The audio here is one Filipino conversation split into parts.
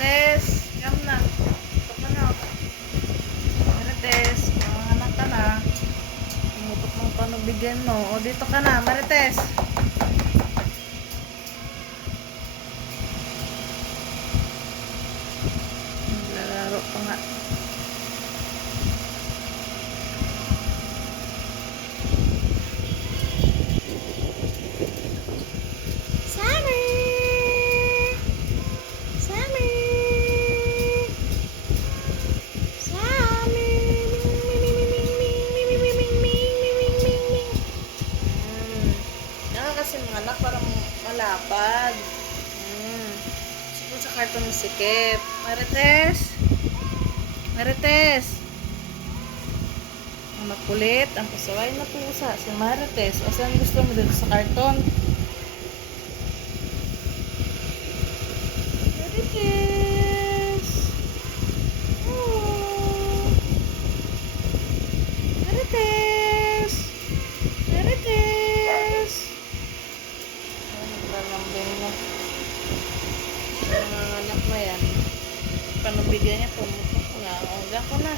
Marites, yam na. Ito ka na. Marites, anak ka na. Tumutok ng panubigyan mo. O, dito ka na, Marites. Lalaro pa nga. Kasi mga anak parang malapad. Siguro sa karton ng sikip. Marites. Marites. Ang makulit. Ang pasaway na pusa. Si Marites. O saan gusto mo dito sa karton? Marites. Oh. Marites. Marites. Lalambing mo. Mga anak mo yan. Panubigyan niya, pumutok nga. O, ko na.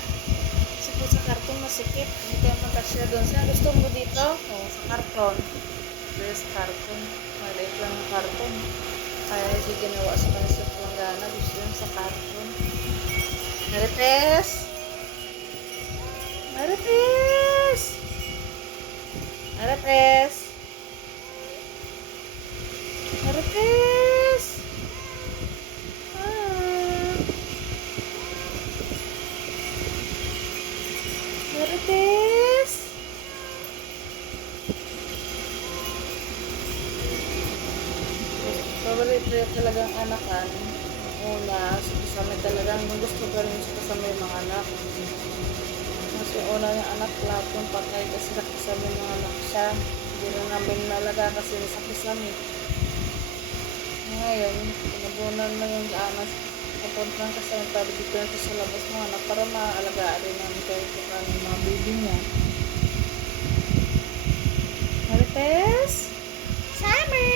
Kasi po sa karton masikip. Hindi ka magkasya doon. Saan gusto mo dito? O, sa karton. Dito sa karton. Maliit lang ang karton. Kaya hindi ginawa sa kanila sa pulanggana. Gusto yun sa karton. Marites! Marites! Marites! Marites! Marites! Favorite ko talagang anakan. Una, kasama talagang gusto ko rin kasama yung mga anak. Kasi una yung anak lahat yung patay kasi nakasama yung mga anak siya. Hindi na namin nalaga kasi nasa kisame. Ngayon, pinabunan na yung anak. Kapuntan kasi nagtabi dito na sa labas ng anak para maalagaan rin namin kayo sa mga baby niya. Marites? Summer!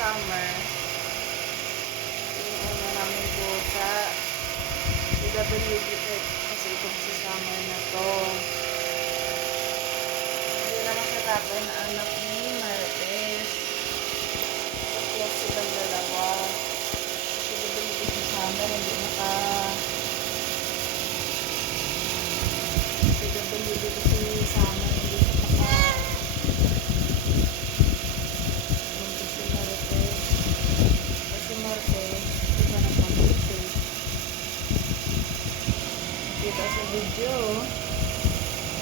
Summer, yung una namin po sa PWD kasi itong si Summer na to. Hindi naman sa tatay na anak ni Marites. Tatlo silang dalawa. PWD si Summer, hindi naka PWD si Summer, hindi naka kita sa video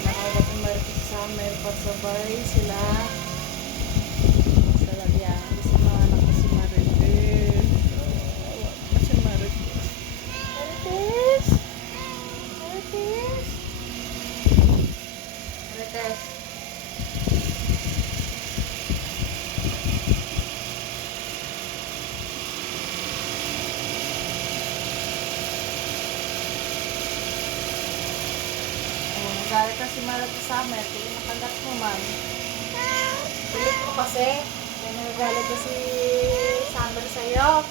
nakakita kong Marites sa Summer pasabay sila sa lagyan kasi mga anak ko si Marites si Marites Marites Marites Marites galit na si Marites sa Summer, kaya nakagat mo man. Pilit mo kasi. Kaya nagagalit na si Summer sa'yo.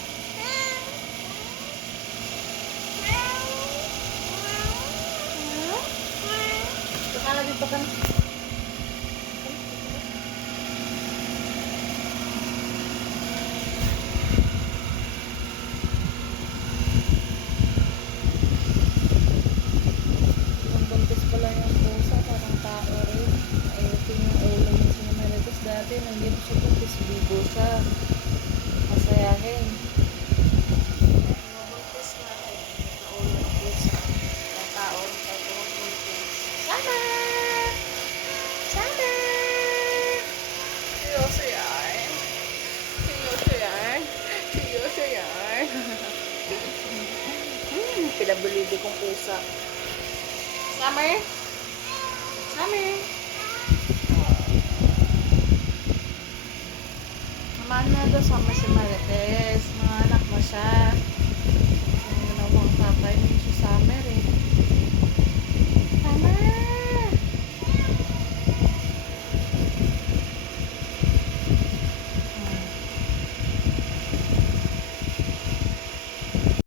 Dito ka na, dito ka na. Dati nandito siya buntis, bibo siya. Masayahin. Buntis na eh. Naulo ng pusa. Ang taon, buntis. Sama! PWD kong pusa. Summer? Summer? Naman na daw sama si Marites. Mga anak mo siya. Ang ginawa ang tatay mo si Summer eh.